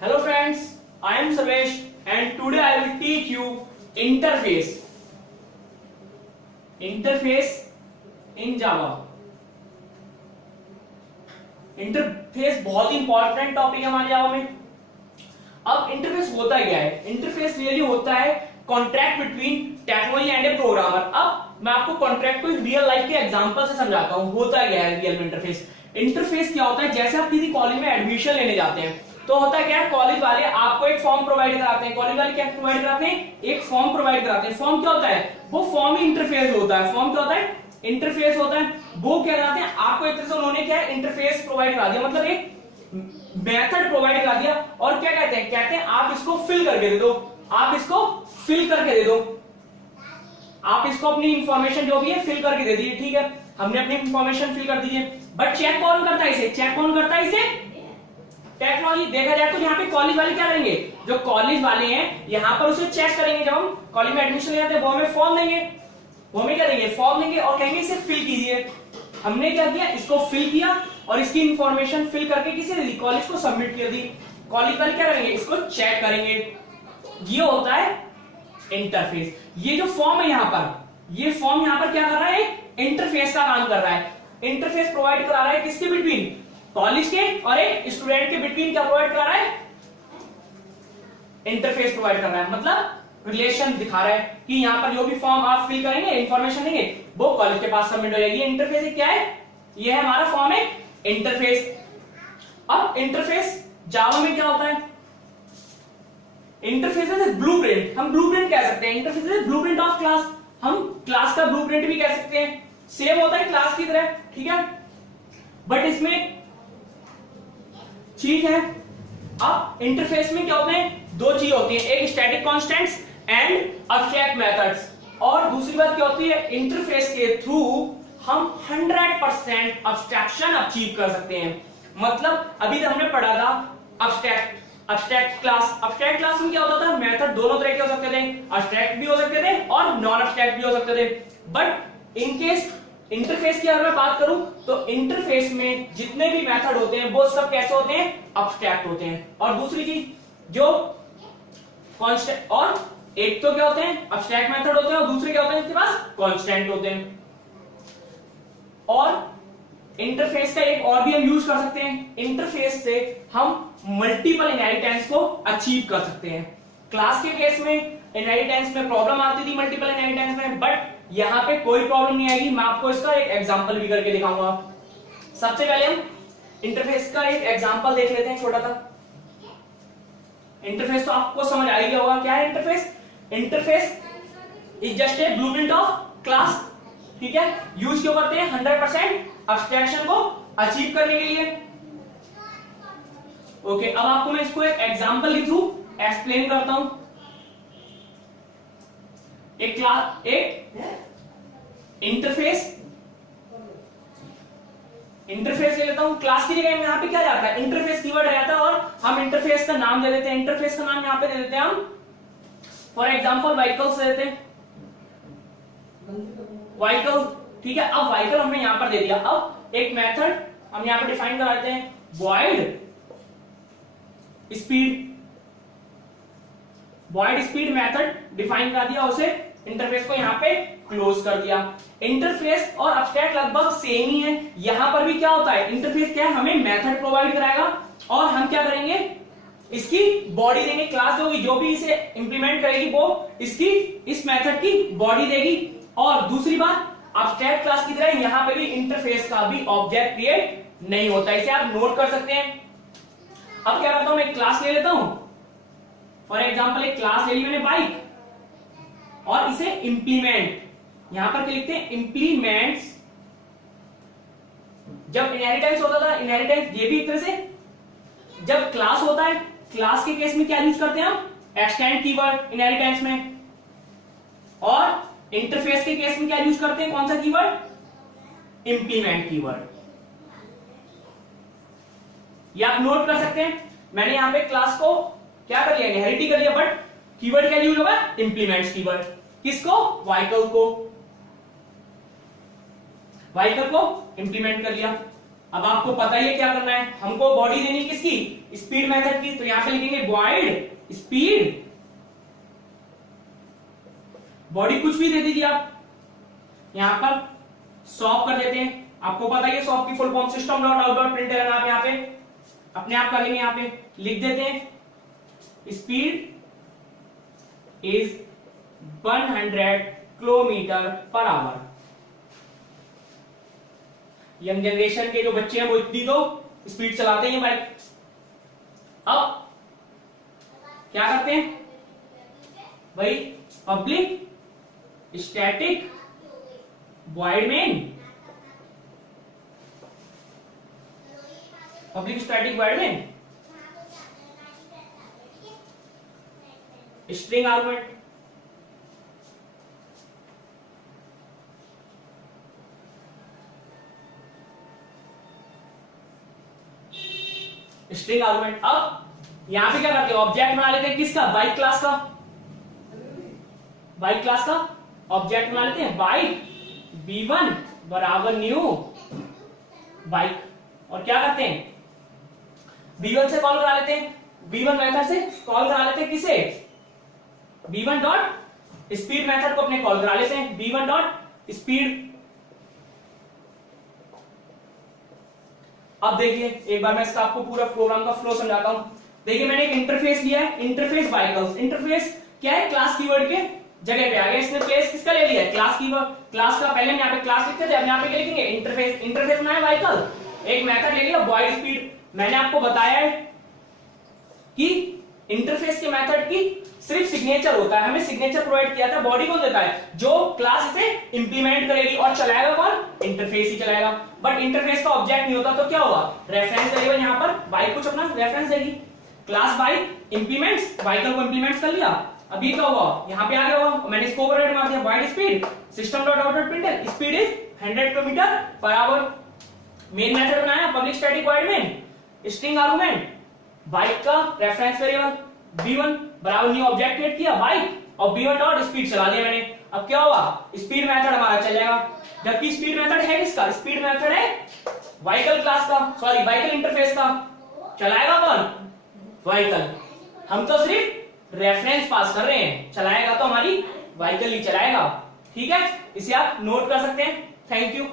Hello friends, I am Sarvesh and today I will teach you interface. Interface in Java. Interface बहुत ही important topic है हमारे जावा में। अब interface होता क्या है? इंटरफेस रियली होता है contract between technology and A programmer. अब मैं आपको कॉन्ट्रैक्ट को रियल लाइफ के एग्जांपल से समझाता हूं होता क्या है रियल में इंटरफेस। इंटरफेस क्या होता है? जैसे आप किसी कॉलेज में एडमिशन लेने जाते हैं तो होता क्या है, कॉलेज वाले आपको एक फॉर्म प्रोवाइड कराते हैं। कॉलेज वाले क्या प्रोवाइड कराते हैं? एक फॉर्म प्रोवाइड कराते हैं। फॉर्म क्या होता है? वो फॉर्म ही इंटरफेस होता है। फॉर्म क्या होता है? इंटरफेस होता है। वो क्या कराते हैं आपको? एक तरह से उन्होंने क्या है इंटरफेस प्रोवाइड करा दिया, मतलब एक मेथड प्रोवाइड करा दिया। और क्या कहते हैं? कहते हैं आप इसको फिल करके दे दो, आप इसको फिल करके दे दो, आप इसको अपनी इंफॉर्मेशन जो भी है फिल करके दे दीजिए। ठीक है, हमने अपनी इंफॉर्मेशन फिल कर दीजिए। बट चेक कौन करता है इसे? चेक कौन करता है इसे? टेक्नोलॉजी। देखा जाए तो यहाँ पे कॉलेज वाले क्या करेंगे? जो कॉलेज वाले हैं यहाँ पर उसे चेक करेंगे। जब हम कॉलेज में एडमिशन ले जाते हैं वो हमें फॉर्म देंगे, वो हमें क्या देंगे? फॉर्म देंगे और कहेंगे इसे फिल कीजिए। हमने क्या किया? इसको फिल किया और इसकी इंफॉर्मेशन फिल करके किसी ने दी? कॉलेज को सबमिट कर दी। कॉलेज वाले क्या करेंगे? इसको चेक करेंगे। ये होता है इंटरफेस। ये जो फॉर्म है यहाँ पर, ये फॉर्म यहाँ पर क्या कर रहा है? इंटरफेस का काम कर रहा है। इंटरफेस प्रोवाइड करा रहा है किसके बिटवीन? कॉलेज के और एक स्टूडेंट के बिटवीन क्या प्रोवाइड करा रहा है? इंटरफेस प्रोवाइड कर रहा है, मतलब रिलेशन दिखा रहा है कि यहाँ पर जो भी फॉर्म आप फिल करेंगे, इंफॉर्मेशन देंगे, वो कॉलेज के पास सबमिट हो जाएगी। इंटरफेस क्या है? ये है हमारा फॉर्म है इंटरफेस। अब इंटरफेस जावा में क्या होता है? Interface is blueprint. हम ब्लूप्रिंट कह सकते हैं। Interface is blueprint of class. हम क्लास का ब्लूप्रिंट भी कह सकते हैं। सेम होता है क्लास की तरह, ठीक है। बट इसमें चीज है, अब इंटरफेस में क्या होते हैं? दो चीज होती है, एक static constants and abstract methods. और दूसरी बात क्या होती है? इंटरफेस के थ्रू हम 100% एब्स्ट्रैक्शन अचीव कर सकते हैं। मतलब अभी हमने पढ़ा था एब्स्ट्रैक्ट क्लास। एब्स्ट्रैक्ट क्लास में क्या होता था? मेथड दोनों तरह के हो सकते थे, एब्स्ट्रैक्ट भी हो सकते थे और नॉन एब्स्ट्रैक्ट भी हो सकते थे। बट इन केस इंटरफेस की अगर मैं बात करूं तो इंटरफेस में जितने भी मेथड होते हैं वो सब कैसे होते हैं? एब्स्ट्रैक्ट होते हैं। और दूसरी चीज जो कांस्टेंट, और एक तो क्या होते हैं? एब्स्ट्रैक्ट मेथड होते हैं और दूसरे क्या होते हैं? इसके पास कांस्टेंट होते हैं। और इंटरफेस का एक और भी हम यूज कर सकते हैं। इंटरफेस से हम मल्टीपल इनहेरिटेंस को अचीव कर सकते हैं। क्लास के केस में इनहेरिटेंस में प्रॉब्लम आती थी मल्टीपल इनहेरिटेंस में, बट यहां पे कोई प्रॉब्लम नहीं आएगी। मैं आपको इसका एक एग्जांपल भी करके दिखाऊंगा। सबसे पहले हम इंटरफेस का एक एग्जांपल देख लेते हैं छोटा सा। इंटरफेस तो आपको समझ आ ही गया होगा क्या है interface. Interface is just a blueprint of class, ठीक है। यूज क्यों करते हैं? 100% एब्स्ट्रैक्शन को अचीव करने के लिए। ओके, अब आपको मैं इसको एक एग्जांपल के थ्रू एक्सप्लेन करता हूं। एक क्लास, एक इंटरफेस ले लेता हूं। क्लास की जगह यहां पे क्या जाता है? इंटरफेस कीवर्ड रहता है और हम इंटरफेस का नाम दे देते हैं। इंटरफेस का नाम यहां पे दे देते हैं हम, फॉर एग्जांपल व्हीकल्स दे देते हैं, व्हीकल, ठीक है। अब व्हीकल हमने यहां पर दे दिया। अब एक मेथड हम यहां पे डिफाइन कराते हैं, वॉइड स्पीड मेथड डिफाइन कर दिया, उसे इंटरफेस को यहां पे क्लोज कर दिया। इंटरफेस और एब्स्ट्रैक्ट लगभग सेम ही है। यहां पर भी क्या होता है? इंटरफेस क्या है? हमें मेथड प्रोवाइड कराएगा और हम क्या करेंगे? इसकी बॉडी देंगे। क्लास जो भी इसे इंप्लीमेंट करेगी वो इसकी इस मेथड की बॉडी देगी। और दूसरी बात, एब्स्ट्रैक्ट क्लास की तरह यहां पे भी इंटरफेस का भी ऑब्जेक्ट क्रिएट नहीं होता। इसे आप नोट कर सकते हैं। अब क्या करता हूं? मैं क्लास ले लेता हूं, फॉर एग्जांपल एक क्लास ले ली मैंने बाइक, और इसे इंप्लीमेंट, यहां पर क्या लिखते हैं? इंप्लीमेंट्स। जब इनहेरिटेंस होता था, इनहेरिटेंस ये भी एक तरह से, जब क्लास होता है, क्लास के केस में क्या यूज करते हैं हम? एक्सटेंड कीवर्ड इनहेरिटेंस में। और इंटरफेस के केस में क्या यूज करते हैं? कौन सा कीवर्ड? Implement keyword. ये आप नोट कर सकते हैं। मैंने यहां पे क्लास को क्या कर लिया? इनहेरिट कर लिया, बट कीवर्ड क्या यूज होगा? Implements keyword. किसको? व्हीकल को। व्हीकल को इंप्लीमेंट कर लिया। अब आपको पता ही है क्या करना है, हमको बॉडी देनी है किसकी, स्पीड मेथड की, तो यहां पे लिखेंगे वॉइड स्पीड, बॉडी कुछ भी दे दीजिए आप, यहां पर सॉप कर देते हैं, आपको पता ही है सॉप की full form system dot out dot println, आप यहां पे अपने आप कर लेंगे, यहां पे लिख देते हैं speed is 100 kilometre per our. Young generation के जो बच्चे हैं वो इतनी तो स्पीड चलाते हैं बाइक। अब क्या करते हैं भाई, public static void main, public static void main string argument, string argument. अब यहां पे क्या करते हैं, ऑब्जेक्ट बना लेते हैं किसका, बाइक क्लास का, बाइक क्लास का ऑब्जेक्ट बना लेते हैं बाइक b1 बराबर न्यू बाइक, और क्या करते हैं b1 से कॉल करा लेते हैं, b1 मेथड से कॉल करा लेते हैं किसे, b1 डॉट स्पीड मेथड को अपने कॉल करा लेते हैं, b1 डॉट स्पीड। अब देखिए एक बार मैं इसका आपको पूरा प्रोग्राम का फ्लो समझाता हूं। देखिए मैंने एक इंटरफेस लिया है, इंटरफेस व्हीकल्स, इंटरफेस क्या है, क्लास कीवर्ड के जगह पे आ गया, इसने प्लेस किसका ले लिया है, क्लास कीवर्ड, क्लास का पहले हम यहाँ पे क्लास लिखते थे, अब यहाँ पे क्या लिखेंगे इंटरफेस, इंटरफेस में है व्हीकल, एक मेथड ले लिया वॉइड स्पीड। मैंने आपको बताया है कि इंटरफेस के मेथड की सिर्फ सिग्नेचर होता है, हमें सिग्नेचर प्रोवाइड किया था, बॉडी कौन देता है, जो क्लास इसे इंप्लीमेंट करेगी, और चलाएगा कौन, इंटरफेस ही चलाएगा। बट इंटरफेस का ऑब्जेक्ट नहीं होता तो क्या होगा, रेफरेंस वेरिएबल, यहाँ पर बाइक कुछ अपना रेफरेंस देगी, क्लास बाइक इंप्लीमेंट्स, व्हीकल को इंप्लीमेंट्स कर लिया, अभी क्या हुआ, यहाँ पे आ गया हुआ, मैंने इसको ओवरराइड मार दिया, wide speed system dot out dot println speed is 100 kilometre per hour. Main method बनाया public static void main, string argument, bike का रेफरेंस वेरिएबल b1 बराबर न्यू ऑब्जेक्ट क्रिएट किया बाइक, और b1 डॉट स्पीड चला दिया मैंने। अब क्या हुआ, स्पीड मेथड हमारा चलेगा, जबकि स्पीड मेथड है किसका, स्पीड मेथड है व्हीकल क्लास का, सॉरी व्हीकल इंटरफेस का, चलाएगा कौन, व्हीकल, हम तो सिर्फ रेफरेंस पास कर रहे हैं, चलाएगा तो हमारी व्हीकल ही चलाएगा। ठीक है, इसे आप नोट कर सकते हैं। Thank you.